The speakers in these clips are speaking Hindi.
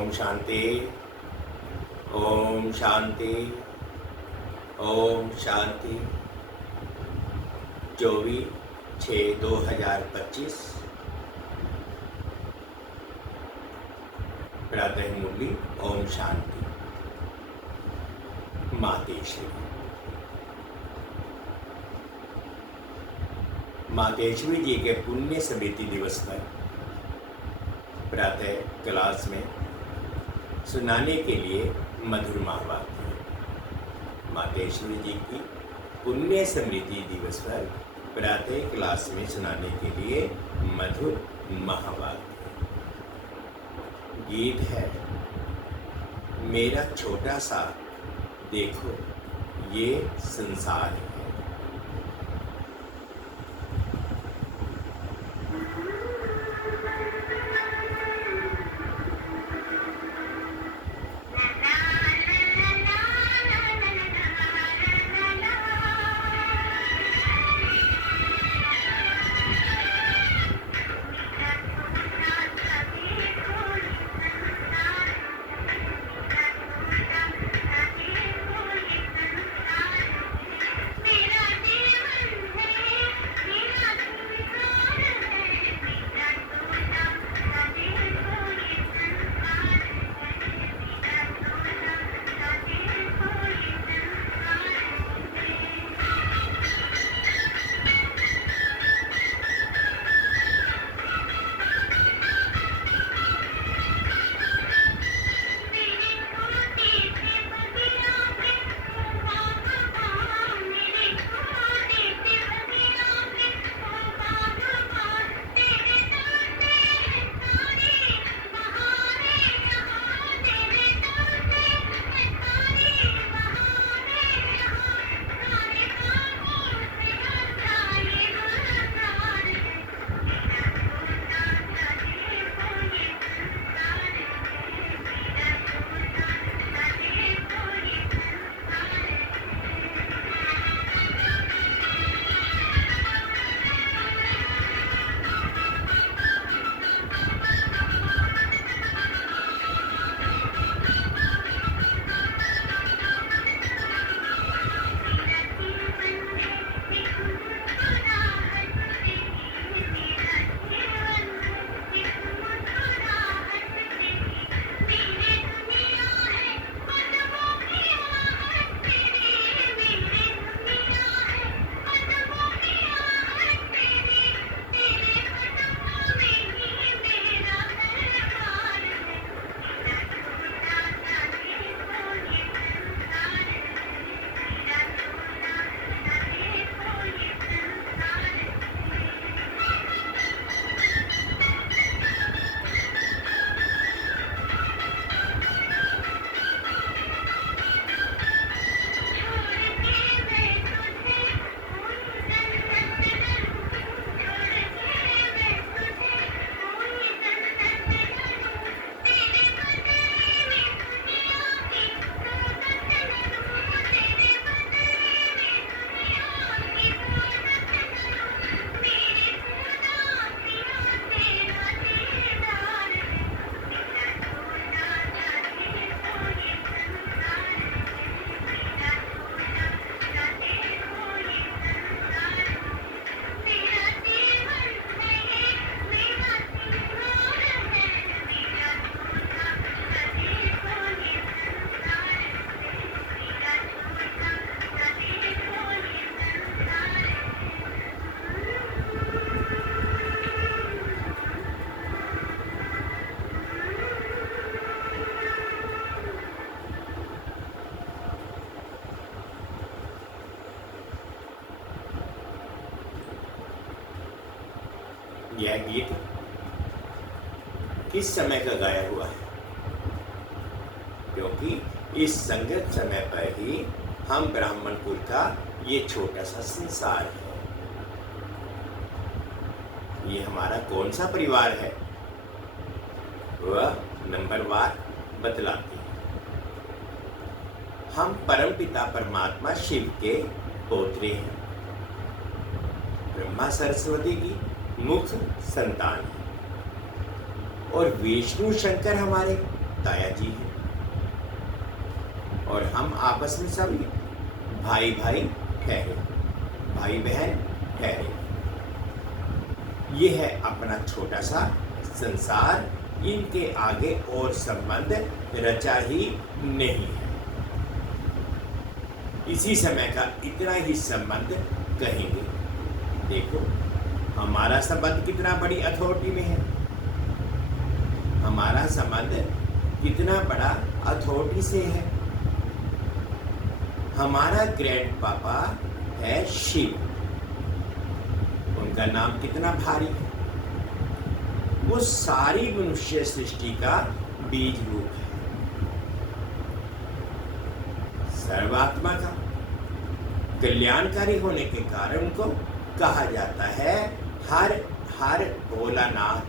ओम शांति। ओम शांति। ओम शांति। 24/6/2025 प्रातः मुरली। ओम शांति। मातेश्वरी। मातेश्वरी जी के पुण्य स्मृति दिवस पर प्रातः क्लास में सुनाने के लिए मधुर महावाक्य। मातेश्वरी जी की पुण्य स्मृति दिवस पर प्रातः क्लास में सुनाने के लिए मधुर महावाक्य। गीत है, मेरा छोटा सा देखो ये संसार है। यह गीत किस समय का गाया हुआ है? क्योंकि इस संगत समय पर ही हम ब्राह्मण कुल का ये छोटा सा संसार है। ये हमारा कौन सा परिवार है वह नंबरवार बतलाती है। हम परमपिता परमात्मा शिव के पोते हैं। ब्रह्मा सरस्वती की मुख्य संतान है और विष्णु शंकर हमारे ताया जी हैं और हम आपस में सभी भाई भाई ठहरे, भाई बहन ठहरे। ये है अपना छोटा सा संसार, इनके आगे और संबंध रचा ही नहीं है। इसी समय का इतना ही संबंध कहेंगे। देखो हमारा संबंध कितना बड़ी अथॉरिटी में है, हमारा संबंध कितना बड़ा अथॉरिटी से है। हमारा ग्रैंड पापा है शिव, उनका नाम कितना भारी है। वो सारी मनुष्य सृष्टि का बीज रूप है, सर्वात्मा का कल्याणकारी होने के कारण उनको कहा जाता है हर हर भोलानाथ,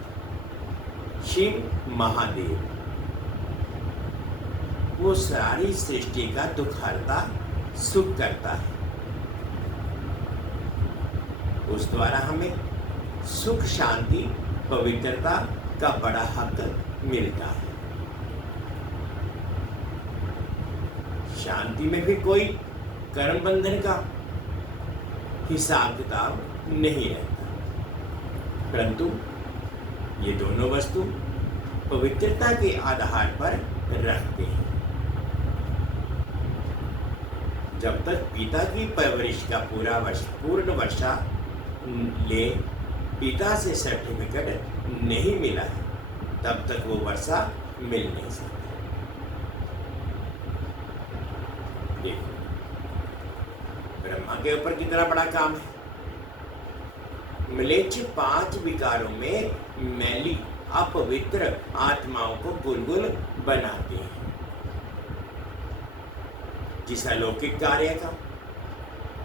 शिव महादेव। वो सारी सृष्टि का दुख हरता, सुख करता है। उस द्वारा हमें सुख, शांति, पवित्रता का बड़ा हक मिलता है। शांति में भी कोई कर्म बंधन का हिसाब किताब नहीं रहता, परंतु ये दोनों वस्तु पवित्रता के आधार पर रखते हैं। जब तक पिता की परवरिश का पूर्ण वर्षा ले पिता से सर्टिफिकेट नहीं मिला है, तब तक वो वर्षा मिल नहीं सकती। देखो ब्रह्मा के ऊपर कितना बड़ा काम है। म्लेच्छ 5 विकारों में मैली अपवित्र आत्माओं को गुलगुल बनाते हैं। जिस अलौकिक कार्य का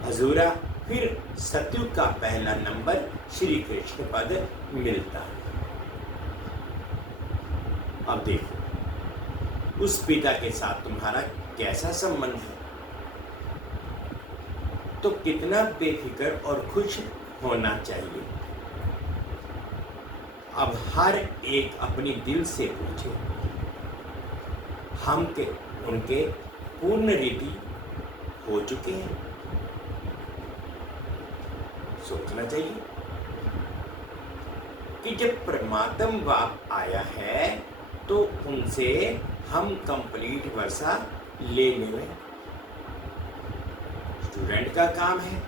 अधूरा फिर सतयुग का पहला नंबर श्री कृष्ण पद मिलता है। अब देखो उस पिता के साथ तुम्हारा कैसा संबंध है, तो कितना बेफिक्र और खुश होना चाहिए। अब हर एक अपनी दिल से पूछे, हम के उनके पूर्ण रीति हो चुके हैं। सोचना चाहिए कि जब परमात्म बाप आया है तो उनसे हम कंप्लीट वर्षा लेने में, स्टूडेंट का काम है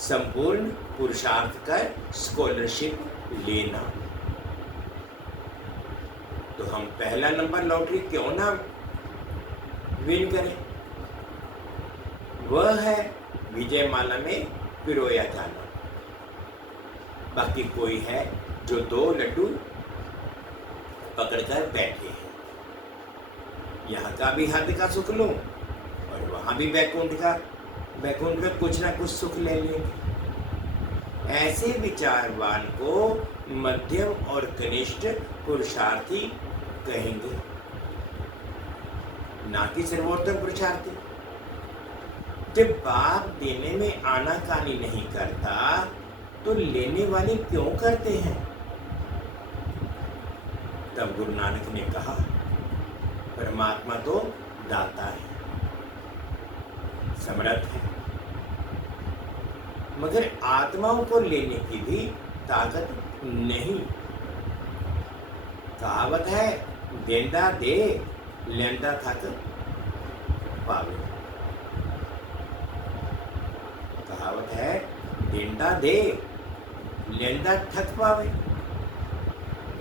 संपूर्ण पुरुषार्थ कर स्कॉलरशिप लेना। तो हम पहला नंबर लॉटरी क्यों ना विन करें। वह है विजय माला में पिरोया जाना। बाकी कोई है जो 2 लड्डू पकड़कर बैठे हैं, यहाँ का भी हद का सुख लो और वहां भी बैकुंठ में कुछ ना कुछ सुख ले लेंगे। ऐसे विचारवान को मध्यम और कनिष्ठ पुरुषार्थी कहेंगे, ना कि सर्वोत्तम पुरुषार्थी। जब बाप देने में आनाकानी नहीं करता तो लेने वाले क्यों करते हैं। तब गुरु नानक ने कहा परमात्मा तो दाता है, समर्थ है, मगर आत्माओं को लेने की भी ताकत नहीं। कहावत है देंदा दे लेंदा थक पावे। कहावत है देंदा दे लेंदा थक पावे।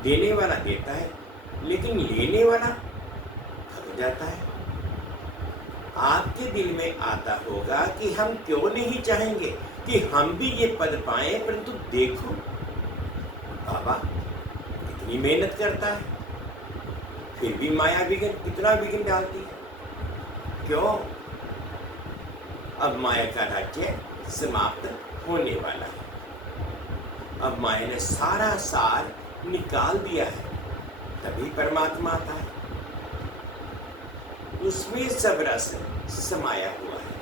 देने वाला देता है लेकिन लेने वाला थक जाता है। आपके दिल में आता होगा कि हम क्यों नहीं चाहेंगे कि हम भी ये पद पाएं, परंतु देखो बाबा कितनी मेहनत करता है, फिर भी माया कितना विघ्न डालती है। क्यों? अब माया का राज्य समाप्त होने वाला है। अब माया ने सारा सार निकाल दिया है, तभी परमात्मा आता है। उसमें सब रस समाया हुआ है,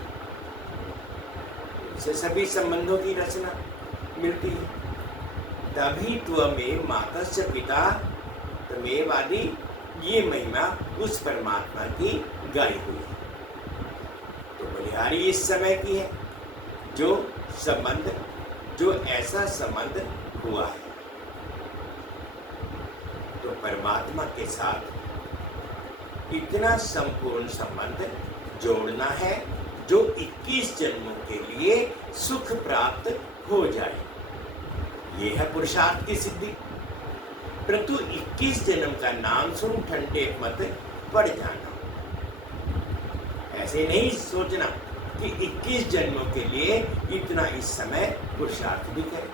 उससे सभी संबंधों की रचना मिलती है। तभी त्वमेव मातस्य पिता तमेव आदि ये महिमा उस परमात्मा की गाई हुई है। तो बलिहारी इस समय की है जो ऐसा संबंध हुआ है। तो परमात्मा के साथ इतना संपूर्ण संबंध जोड़ना है जो 21 जन्मों के लिए सुख प्राप्त हो जाए। ये है पुरुषार्थ की सिद्धि। परंतु 21 जन्म का नाम सुन ठंडे मत पड़ जाना। ऐसे नहीं सोचना कि 21 जन्मों के लिए इतना इस समय पुरुषार्थ भी करे।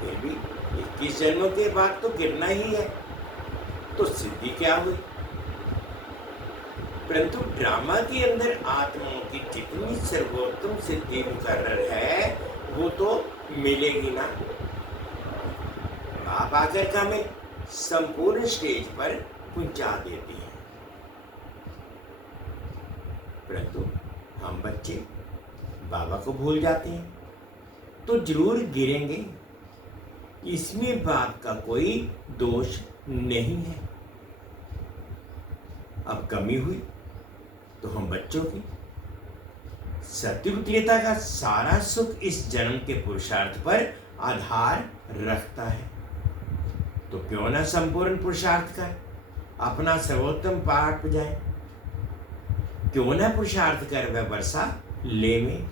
फिर भी 21 जन्मों के बाद तो गिरना ही है, तो सिद्धि क्या हुई? परंतु ड्रामा के अंदर आत्माओं की जितनी सर्वोत्तम सिद्धि मुकर्रर है वो तो मिलेगी ना। बाप आकर का हमें संपूर्ण स्टेज पर पहुंचा देती है, परंतु हम बच्चे बाबा को भूल जाते हैं तो जरूर गिरेंगे। इसमें बाप का कोई दोष नहीं है। अब कमी हुई तो हम बच्चों की। सतयुग त्रेता का सारा सुख इस जन्म के पुरुषार्थ पर आधार रखता है। तो क्यों ना संपूर्ण पुरुषार्थ कर अपना सर्वोत्तम पाठ बजाए। क्यों ना पुरुषार्थ कर वह वर्षा ले में।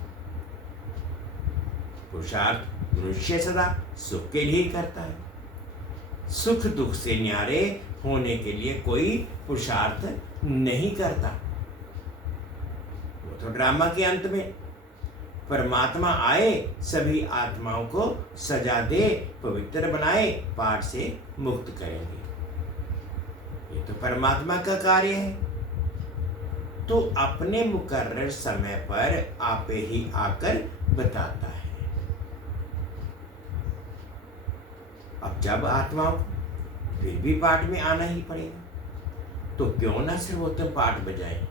पुरुषार्थ मनुष्य सदा सुख के लिए करता है। सुख दुख से न्यारे होने के लिए कोई पुरुषार्थ नहीं करता। वो तो ड्रामा के अंत में परमात्मा आए, सभी आत्माओं को सजा दे, पवित्र बनाए, पाप से मुक्त करेंगे। ये तो परमात्मा का कार्य है। तो अपने मुकर्रर समय पर आपे ही आकर बताता है। अब जब आत्माओं को फिर भी पाठ में आना ही पड़ेगा, तो क्यों ना सर्वोत्तम पाठ बजाए।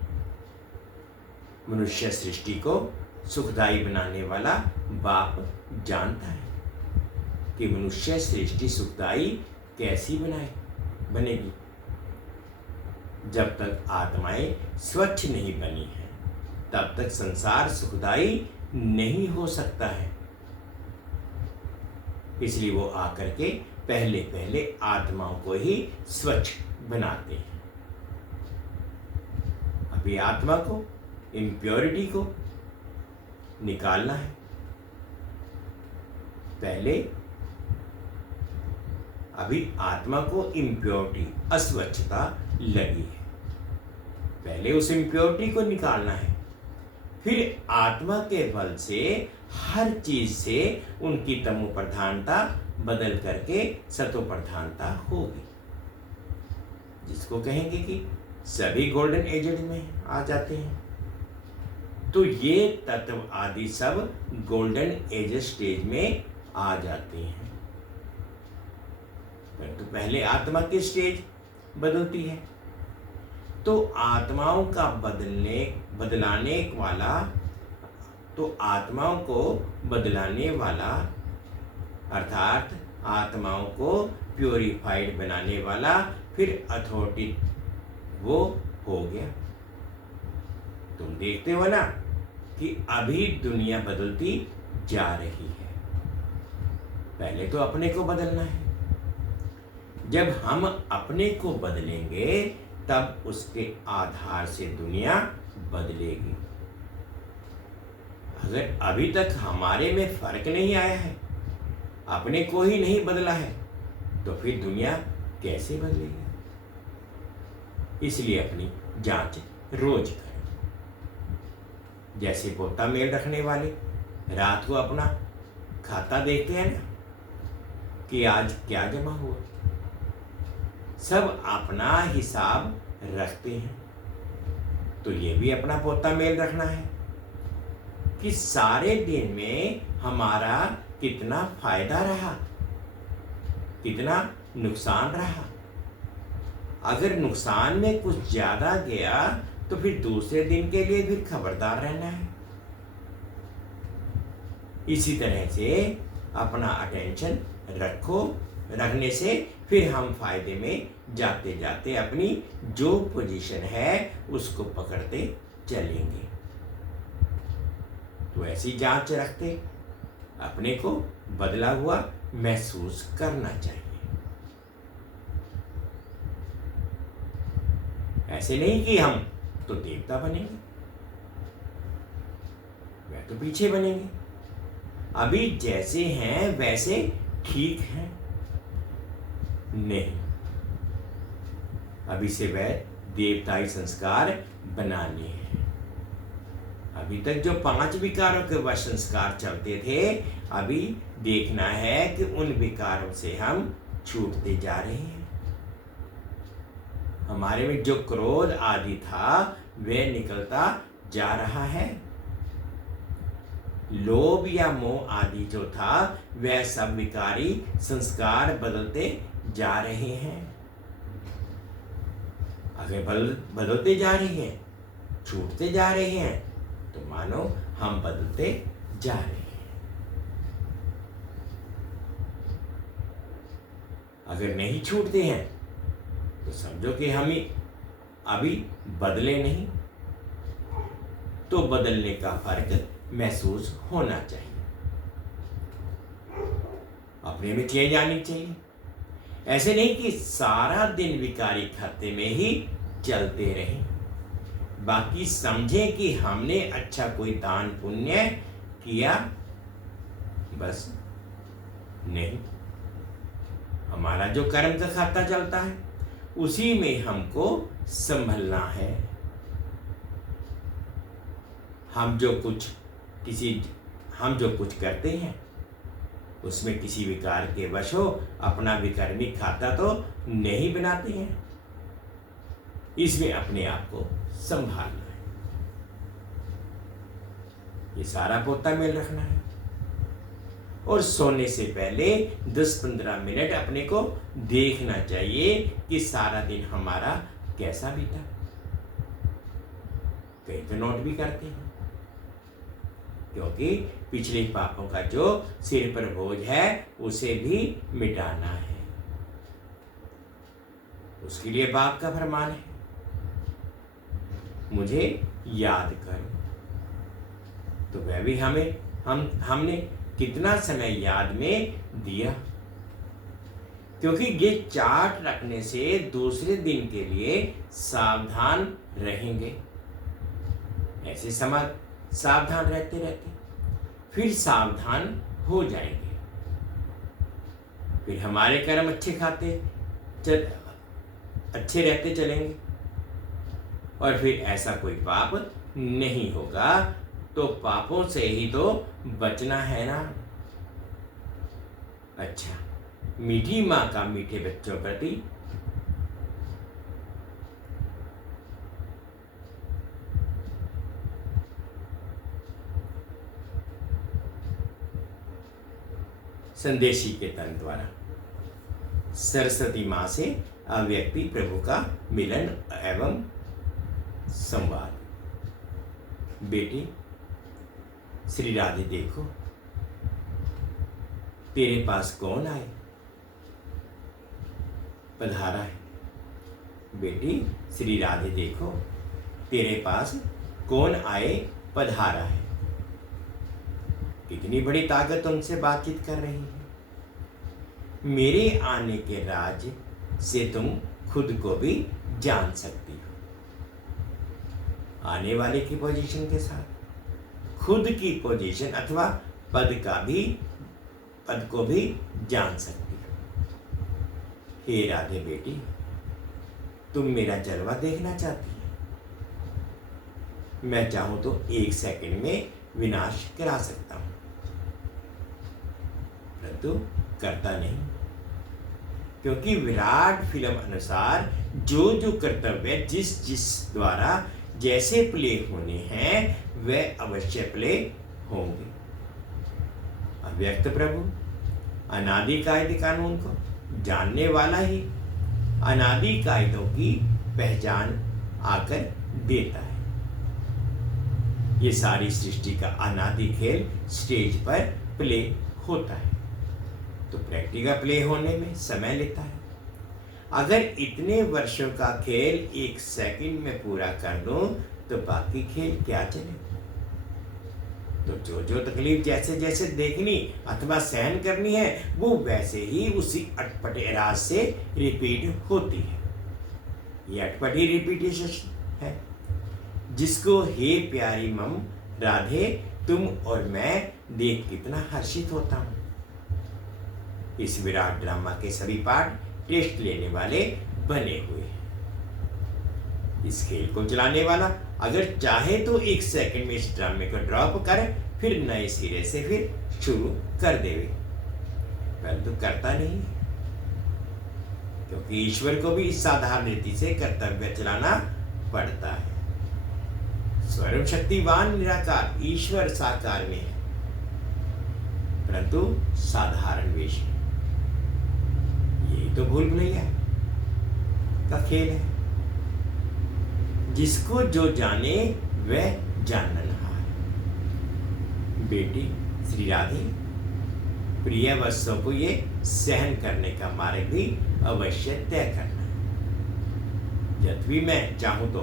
मनुष्य सृष्टि को सुखदायी बनाने वाला बाप जानता है कि मनुष्य सृष्टि सुखदायी कैसी बनेगी। जब तक आत्माएं स्वच्छ नहीं बनी हैं, तब तक संसार सुखदायी नहीं हो सकता है। इसलिए वो आकर के पहले पहले आत्माओं को ही स्वच्छ बनाते हैं। अभी आत्मा को, इम्प्योरिटी को निकालना है। पहले अभी आत्मा को इम्प्योरिटी, अस्वच्छता लगी है। पहले उस इम्प्योरिटी को निकालना है, फिर आत्मा के बल से हर चीज से उनकी तमो प्रधानता बदल करके सतो प्रधानता होगी, जिसको कहेंगे कि सभी गोल्डन एजेड में आ जाते हैं। तो ये तत्व आदि सब गोल्डन एज स्टेज में आ जाते हैं। परंतु पहले आत्मा की स्टेज बदलती है। तो आत्माओं का आत्माओं को बदलाने वाला अर्थात आत्माओं को प्योरीफाइड बनाने वाला फिर अथॉरिटी वो हो गया। तुम देखते हो ना कि अभी दुनिया बदलती जा रही है। पहले तो अपने को बदलना है। जब हम अपने को बदलेंगे तब उसके आधार से दुनिया बदलेगी। अगर अभी तक हमारे में फर्क नहीं आया है, अपने को ही नहीं बदला है, तो फिर दुनिया कैसे बदलेगी। इसलिए अपनी जांच रोज करें। जैसे पोता मेल रखने वाले रात को अपना खाता देखते हैं ना कि आज क्या जमा हुआ, सब अपना हिसाब रखते हैं। तो ये भी अपना पोता मेल रखना है कि सारे दिन में हमारा कितना फायदा रहा, कितना नुकसान रहा। अगर नुकसान में कुछ ज्यादा गया तो फिर दूसरे दिन के लिए भी खबरदार रहना है। इसी तरह से अपना अटेंशन रखने से फिर हम फायदे में जाते जाते अपनी जो पोजीशन है उसको पकड़ते चलेंगे। तो ऐसी जांच रखते अपने को बदला हुआ महसूस करना चाहिए। ऐसे नहीं कि हम तो देवता बनेंगे, वह तो पीछे बनेंगे। अभी जैसे हैं वैसे ठीक हैं, नहीं, अभी से वह देवताई संस्कार बनाने हैं। अभी तक जो 5 विकारों के वह संस्कार चलते थे, अभी देखना है कि उन विकारों से हम छूटते जा रहे हैं। हमारे में जो क्रोध आदि था वह निकलता जा रहा है। लोभ या मोह आदि जो था वह सब विकारी संस्कार बदलते जा रहे हैं। अगर बदलते जा रहे हैं, छूटते जा रहे हैं, तो मानो हम बदलते जा रहे हैं। अगर नहीं छूटते हैं तो समझो कि हम अभी बदले नहीं, तो बदलने का फर्क महसूस होना चाहिए, अपने में चेंज आनी चाहिए। ऐसे नहीं कि सारा दिन विकारी खाते में ही चलते रहें, बाकी समझें कि हमने अच्छा कोई दान पुण्य किया, बस नहीं, हमारा जो कर्म का खाता चलता है उसी में हमको संभलना है। हम जो कुछ करते हैं उसमें किसी विकार के वश हो अपना विकर्मी खाता तो नहीं बनाते हैं, इसमें अपने आप को संभालना है, ये सारा पोता मेल रखना है। और सोने से पहले 10-15 मिनट अपने को देखना चाहिए कि सारा दिन हमारा कैसा बीता। कई तो नोट भी करते हैं, क्योंकि पिछले पापों का जो सिर पर बोझ है उसे भी मिटाना है। उसके लिए बाप का फरमान है, मुझे याद करो। तो वह भी हमने कितना समय याद में दिया, क्योंकि ये चार्ट रखने से दूसरे दिन के लिए सावधान रहेंगे। ऐसे सावधान रहते रहते फिर सावधान हो जाएंगे, फिर हमारे कर्म अच्छे रहते चलेंगे, और फिर ऐसा कोई पाप नहीं होगा। तो पापों से ही तो बचना है ना। अच्छा, मीठी माँ का मीठे बच्चों प्रति संदेशी के तन द्वारा सरस्वती माँ से अव्यक्ति प्रभु का मिलन एवं संवाद। बेटी श्री राधे देखो, तेरे पास कौन आए पधारा है। बेटी श्री राधे देखो, तेरे पास कौन आए पधारा है। कितनी बड़ी ताकत उनसे बातचीत कर रही है। मेरे आने के राज से तुम खुद को भी जान सकती हो। आने वाले की पोजीशन के साथ खुद की पोजीशन अथवा पद को भी जान सकती हो। हे राधे बेटी, तुम मेरा जलवा देखना चाहती हो। मैं चाहूं तो 1 सेकंड में विनाश करा सकता हूं, परंतु करता नहीं, क्योंकि विराट फिल्म अनुसार जो कर्तव्य जिस द्वारा जैसे प्ले होने हैं वे अवश्य प्ले होंगे। अव्यक्त प्रभु अनादि कायदे कानून को जानने वाला ही अनादि कायदों की पहचान आकर देता है। ये सारी सृष्टि का अनादि खेल स्टेज पर प्ले होता है, तो प्रैक्टिकल प्ले होने में समय लेता है। अगर इतने वर्षों का खेल 1 सेकंड में पूरा कर दूं तो बाकी खेल क्या चले। तो जो जो तकलीफ जैसे जैसे देखनी अथवा सहन करनी है वो वैसे ही उसी अटपटे राज से रिपीट होती है। ये अटपटी रिपीटेशन है जिसको हे प्यारी मम राधे तुम और मैं देख कितना हर्षित होता हूं। इस विराट ड्रामा के सभी पार्ट टेस्ट लेने वाले बने हुए हैं। इस खेल को चलाने वाला अगर चाहे तो 1 सेकंड में इस ड्रामे को ड्रॉप कर फिर नए सिरे से फिर शुरू कर देवे, परंतु करता नहीं, क्योंकि ईश्वर को भी इस साधारण रीति से कर्तव्य चलाना पड़ता है। स्वयं शक्तिवान निराकार ईश्वर साकार में है, परंतु साधारण वेश में। यही तो भूल भुलैया का खेल है। जिसको जो जाने वह जाननहार। बेटी श्री राधे प्रिय वत्सों को ये सहन करने का मार्ग भी अवश्य तय करना है। जब भी मैं चाहूं तो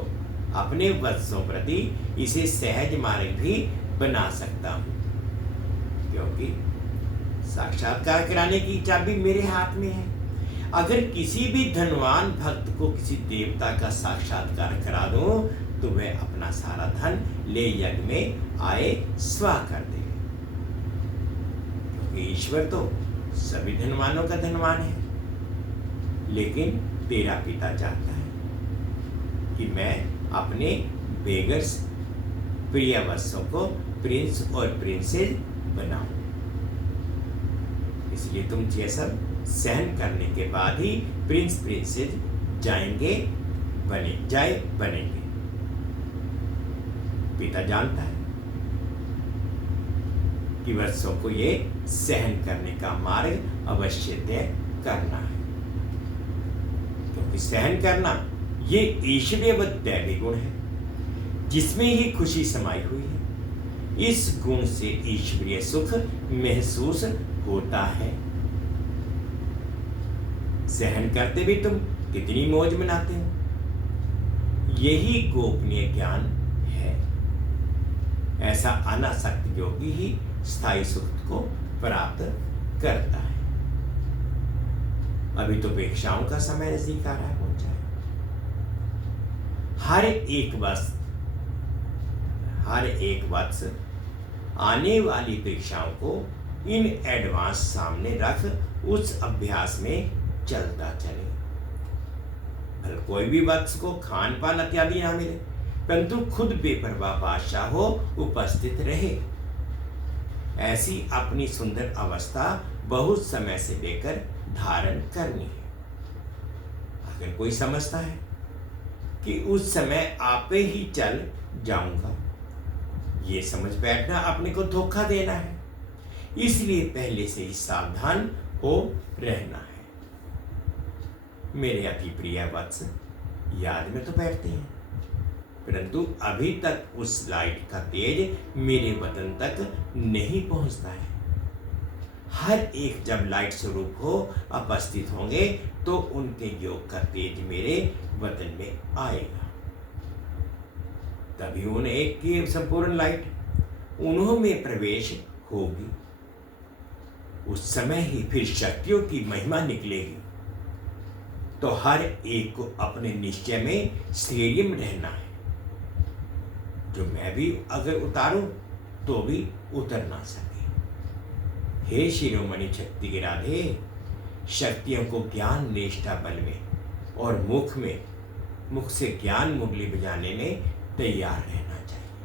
अपने वत्सों प्रति इसे सहज मार्ग भी बना सकता हूं, क्योंकि साक्षात्कार कराने की चाबी मेरे हाथ में है। अगर किसी भी धनवान भक्त को किसी देवता का साक्षात्कार करा दूं तो वह अपना सारा धन ले यज्ञ में आए स्वाह कर दे, क्योंकि ईश्वर तो सभी धनवानों का धनवान है। लेकिन तेरा पिता चाहता है कि मैं अपने बेगर्स प्रिय वत्सों को प्रिंस और प्रिंसेस बनाऊं, इसलिए तुम ये सब सहन करने के बाद ही प्रिंस प्रिंसेस बनेंगे। पिता जानता है कि वत्सों को ये सहन करने का मार्ग अवश्य तय करना है, क्योंकि सहन करना ये ईश्वरीय व दैवी गुण है जिसमें ही खुशी समाई हुई है। इस गुण से ईश्वरीय सुख महसूस होता है। सहन करते भी तुम कितनी मौज मनाते हो, यही गोपनीय ज्ञान है। ऐसा अनासक्त योगी ही स्थायी सुख को प्राप्त करता है। अभी तो परीक्षाओं का समय नजदीक आ रहा है, पहुंचा है। हर एक वर्ष आने वाली परीक्षाओं को इन एडवांस सामने रख उस अभ्यास में चलता चले। भले कोई भी वत्स को खान पान इत्यादि ना मिले, परंतु खुद बेपरवाह बादशाह हो उपस्थित रहे। ऐसी अपनी सुंदर अवस्था बहुत समय से लेकर धारण करनी है। अगर कोई समझता है कि उस समय आपे ही चल जाऊंगा, ये समझ बैठना अपने को धोखा देना है। इसलिए पहले से ही सावधान हो रहना है। मेरे अति प्रिय वत्स याद में तो बैठते हैं, परंतु अभी तक उस लाइट का तेज मेरे वतन तक नहीं पहुंचता है। हर एक जब लाइट स्वरूप हो उपस्थित होंगे तो उनके योग का तेज मेरे वतन में आएगा, तभी उन्हें एक की संपूर्ण लाइट उन्हों में प्रवेश होगी। उस समय ही फिर शक्तियों की महिमा निकलेगी। तो हर एक को अपने निश्चय में स्थैर्य में रहना है। जो मैं भी अगर उतारूं तो भी उतर ना सके। हे शिरोमणि शक्ति के राधे, शक्तियों को ज्ञान निष्ठा बल में और मुख से ज्ञान मुरली बजाने में तैयार रहना चाहिए।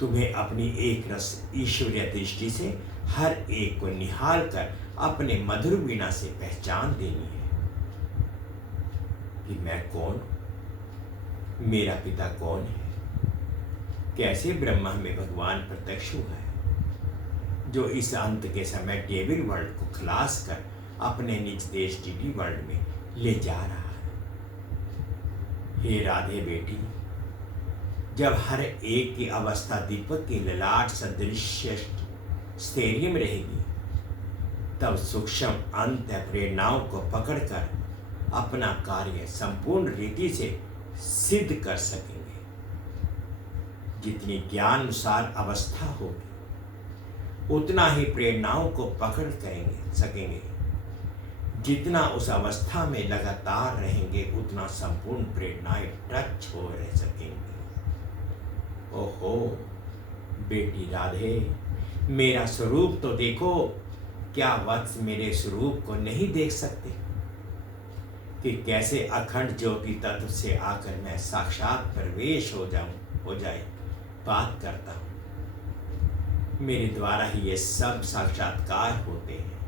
तुम्हें अपनी एक रस ईश्वरीय दृष्टि से हर एक को निहाल कर अपने मधुर वीणा से पहचान देनी है कि मैं कौन, मेरा पिता कौन है, कैसे ब्रह्मा में भगवान प्रत्यक्ष हुआ है, जो इस अंत के समय डेविड वर्ल्ड को खलास कर अपने निज देश डीडी वर्ल्ड में ले जा रहा है। हे राधे बेटी, जब हर एक की अवस्था दीपक के ललाट सदृश स्थैर्य में रहेगी, तब सूक्ष्म अंत प्रेरणाओं को पकड़कर अपना कार्य संपूर्ण रीति से सिद्ध कर सकेंगे। जितनी ज्ञानानुसार अवस्था होगी उतना ही प्रेरणाओं को पकड़ सकेंगे। जितना उस अवस्था में लगातार रहेंगे उतना संपूर्ण प्रेरणाएं टच हो रह सकेंगी। ओहो बेटी राधे, मेरा स्वरूप तो देखो। क्या वत्स मेरे स्वरूप को नहीं देख सकते कि कैसे अखंड ज्योति तत्व से आकर मैं साक्षात प्रवेश हो जाए बात करता हूं। मेरे द्वारा ही ये सब साक्षात्कार होते हैं,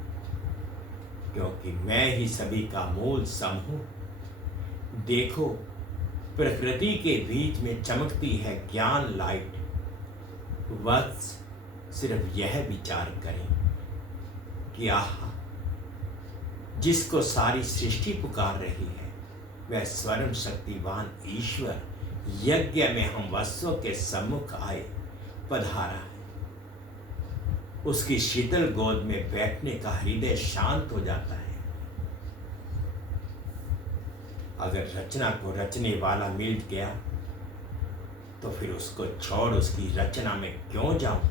क्योंकि मैं ही सभी का मूल सम हूं। देखो, प्रकृति के बीच में चमकती है ज्ञान लाइट। वत्स सिर्फ यह विचार करें कि आहा, जिसको सारी सृष्टि पुकार रही है वह स्वयं शक्तिवान ईश्वर यज्ञ में हम वत्सों के सम्मुख आए पधारा है। उसकी शीतल गोद में बैठने का हृदय शांत हो जाता है। अगर रचना को रचने वाला मिल गया तो फिर उसको छोड़ उसकी रचना में क्यों जाऊं।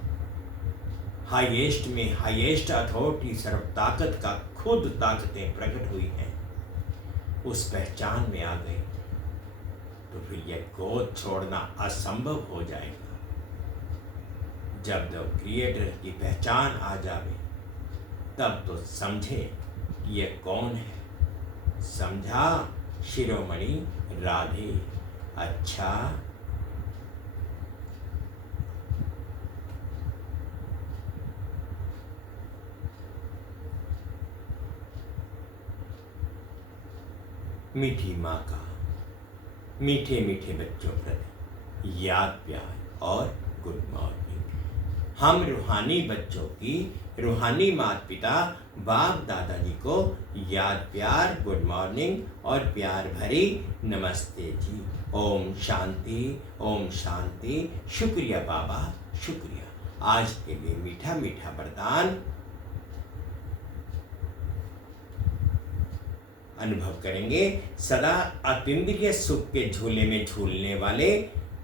हाईएस्ट में हाईएस्ट अथॉरिटी सर्व ताकत का खुद ताकतें प्रकट हुई हैं, उस पहचान में आ गई तो फिर यह गोद छोड़ना असंभव हो जाएगा। जब क्रिएटर की पहचान आ जावे तब तो समझे कि यह कौन है। समझा शिरोमणि राधे? अच्छा, मीठी माँ का मीठे मीठे बच्चों प्रति याद प्यार और गुड मॉर्निंग। हम रूहानी बच्चों की रूहानी माता पिता बाप दादाजी को याद प्यार, गुड मॉर्निंग और प्यार भरी नमस्ते जी। ओम शांति, ओम शांति। शुक्रिया बाबा, शुक्रिया। आज के लिए मीठा मीठा वरदान अनुभव करेंगे। सदा अतीन्द्रिय सुख के झूले में झूलने वाले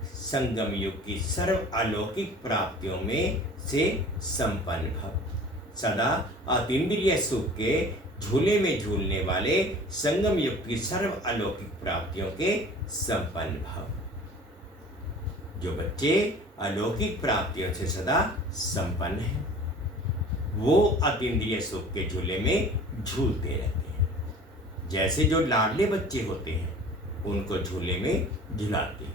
संगम युग की सर्व अलौकिक प्राप्तियों में से संपन्न भव। सदा अतीन्द्रिय सुख के झूले में झूलने वाले संगम युग की सर्व अलौकिक प्राप्तियों के संपन्न भव। जो बच्चे अलौकिक प्राप्तियों से सदा संपन्न हैं, वो अतीन्द्रिय सुख के झूले में झूलते रहते हैं। जैसे जो लाडले बच्चे होते हैं उनको झूले में झुलाते हैं,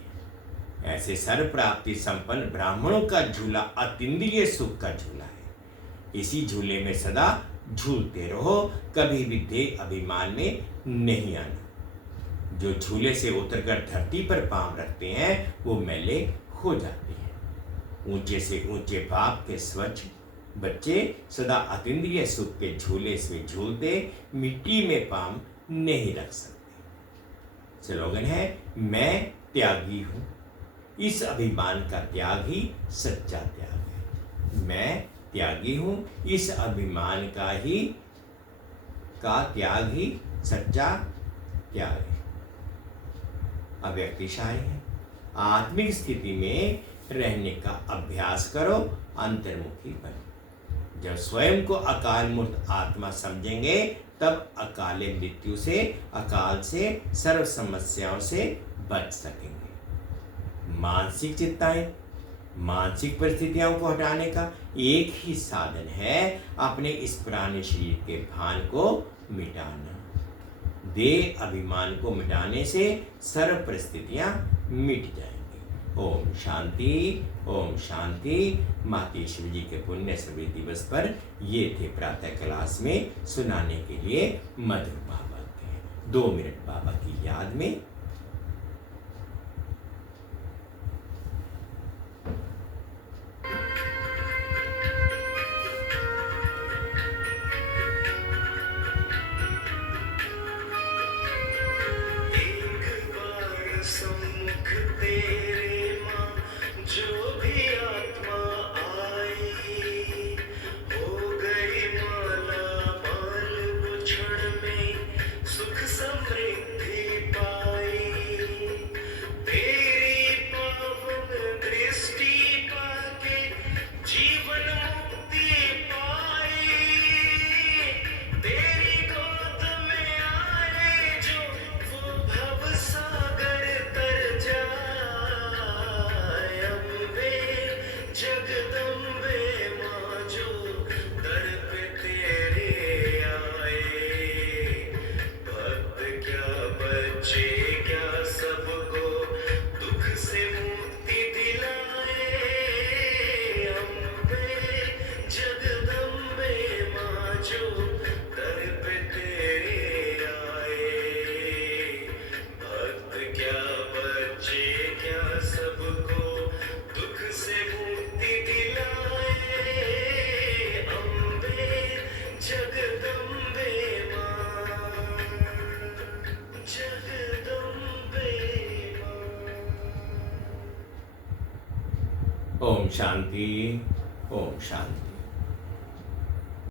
ऐसे सर्व प्राप्ति संपन्न ब्राह्मणों का झूला अतीन्द्रिय सुख का झूला है। इसी झूले में सदा झूलते रहो, कभी भी देह अभिमान में नहीं आना। जो झूले से उतरकर धरती पर पांव रखते हैं वो मैले हो जाते हैं। ऊंचे से ऊंचे बाप के स्वच्छ बच्चे सदा अतीन्द्रिय सुख के झूले से झूलते मिट्टी में पांव नहीं रख सकते। स्लोगन है, मैं त्यागी हूं। इस अभिमान का त्याग ही सच्चा त्याग है। मैं त्यागी हूं, इस अभिमान का त्याग ही सच्चा त्याग है। अव्यक्तिशायी है। आत्मिक स्थिति में रहने का अभ्यास करो, अंतर्मुखी बनो। जब स्वयं को अकाल मूर्त आत्मा समझेंगे तब अकाले मृत्यु से, अकाल से, सर्व समस्याओं से बच सकेंगे। मानसिक चिंताएं, मानसिक परिस्थितियों को हटाने का एक ही साधन है, अपने इस पुराने शरीर के भान को मिटाना। देह अभिमान को मिटाने से सर्व परिस्थितियां मिट जाएंगी। ओम शांति, ओम शांति। माता शिव जी के पुण्य स्मृति दिवस पर ये थे प्रातः क्लास में सुनाने के लिए मधुर बाबा के 2 मिनट बाबा की याद में। हो गई माला क्या बच्चे क्या सबको दुख से मुक्ति दिलाए, अम्बे जगदम्बे मां, जगदम्बे मां। ओम शांति, ओम शांति।